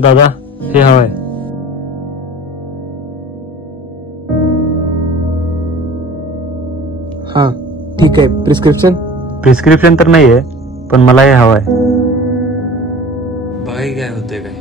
दादा हे हवंय. हा ठीक आहे. प्रिस्क्रिप्शन तर नाहीये, पण मला हे हवंय. बाई काय होते काय.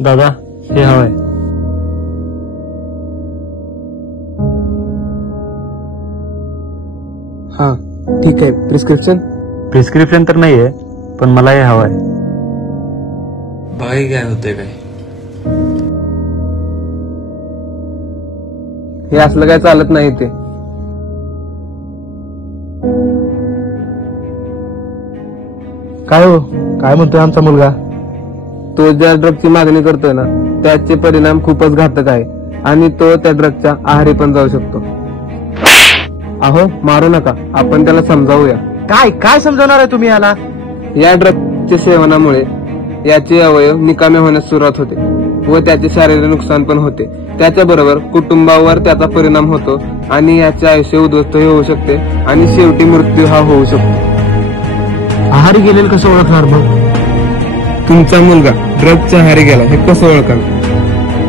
दादा हे हवंय. हा ठीक आहे. प्रिस्क्रिप्शन तर नाहीये, पण मला हे हवंय. बाई काय होते काय. हे असलं काय चालत नाही ते. काय हो, काय म्हणतोय आमचा मुलगा? तो ज्या ड्रगची मागणी करतोय ना, त्याचे परिणाम खूपच घातक आहे आणि तो त्या ड्रगच्या आहारी पण जाऊ शकतो. अहो मारू नका, आपण त्याला समजावूया. काय काय समजवणार आहे तुम्ही याला? या ड्रगच्या सेवनामुळे याचे अवयव निकामी होण्यास सुरुवात होते व त्याचे शारीरिक नुकसान पण होते. त्याच्याबरोबर कुटुंबावर त्याचा परिणाम होतो आणि याचे आयुष्य उद्ध्वस्त होऊ शकते आणि शेवटी मृत्यू हा होऊ शकतो. आहारी गेलेलं कसं ओळखणार मग? तुमचा मुलगा ड्रगच्या आहारी गेला हे कसं ओळखाल?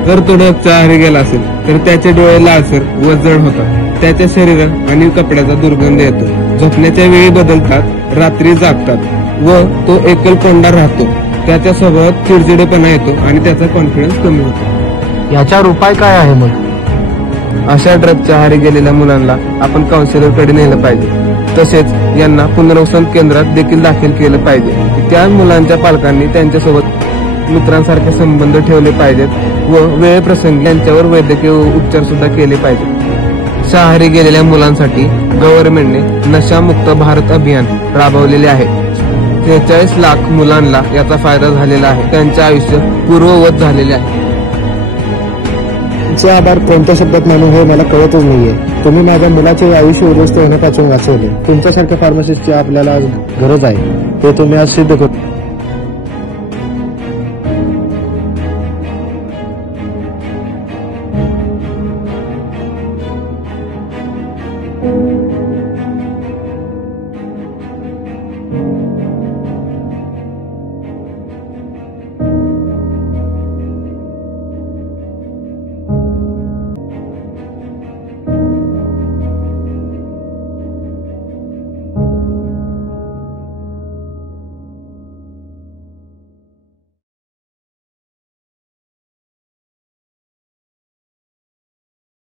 जर तो ड्रगच्या आहारी गेला असेल तर त्याचे डोळे लालसर व जड होतात, त्याच्या शरीरात आणि कपड्याचा दुर्गंध येतो, झोपण्याच्या वेळी बदलतात, रात्री जागतात व तो एकलकोंडा राहतो, त्याच्या स्वभावात चिडचिडेपणा येतो आणि त्याचा कॉन्फिडन्स कमी होतो. याच्यावर उपाय काय आहे मग? अशा ड्रगच्या आहारी गेलेल्या मुलांना आपण काउन्सिलरकडे नेलं पाहिजे. तसेच यांना पुनर्वसन केंद्रात देखील दाखल केलं पाहिजे. त्या मुलांच्या पालकांनी त्यांच्यासोबत मित्रांसारखे संबंध ठेवले पाहिजेत व वेळप्रसंगी त्यांच्यावर वैद्यकीय उपचार सुद्धा केले पाहिजेत. शहरी गेलेल्या मुलांसाठी गव्हर्नमेंटने नशामुक्त भारत अभियान राबवलेले आहे. 43 लाख मुलांना याचा फायदा झालेला आहे. त्यांचे आयुष्य पूर्ववत झालेले आहे. तुमचे आभार कोणत्या शब्दात मानू हे मला कळतच नाहीये. तुम्ही माझ्या मुलाचे आयुष्य उद्ध्वस्त होण्यापासून वाचवले. तुमच्यासारख्या फार्मासिस्टची आपल्याला आज गरज आहे, ते तुम्ही आज सिद्ध करू.